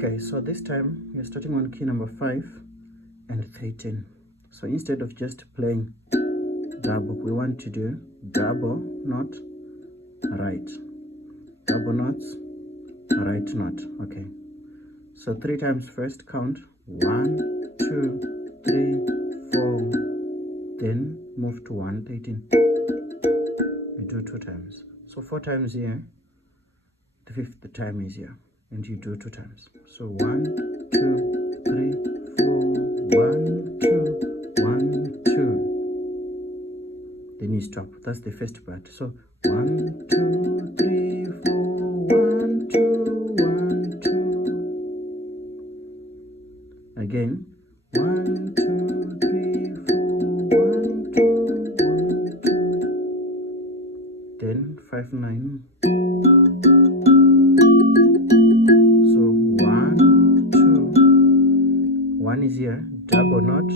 Okay, so this time we're starting on key number 5 and 13. So instead of just playing double, we want to do double note, right, double notes, right note. Okay, so 3 times first, count 1, 2, 3, 4, then move to 113. You do 2 times, so 4 times here, the 5th time is here, and you do 2 times. So 1, 2, 3, 4, 1, 2, 1, 2. Then you stop. That's the first part. So 1, 2, 3, 4, 1, 2, 1, 2. Again, 1, 2, 3, 4, 1, 2, 1, 2. Then 5, 9. One is here, double note,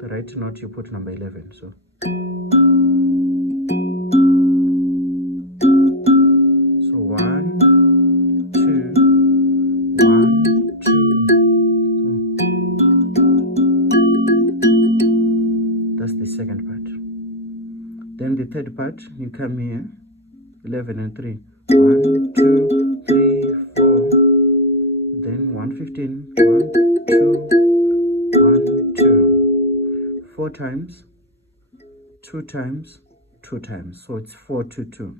the right note you put number 11. So 1, 2, 1, 2. So that's the second part. Then the third part, you come here, 11 and 3. 1, 2, 3, 4. Then 115, 1, 2. 1, 2, 4 times, 2 times, 2 times. So it's 4, 2, 2.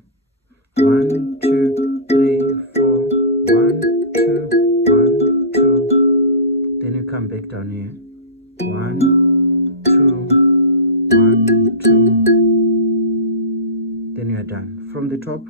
1, 2, 3, 4, 1, 2, 1, 2. Then you come back down here. 1, 2, 1, 2. Then you are done. From the top,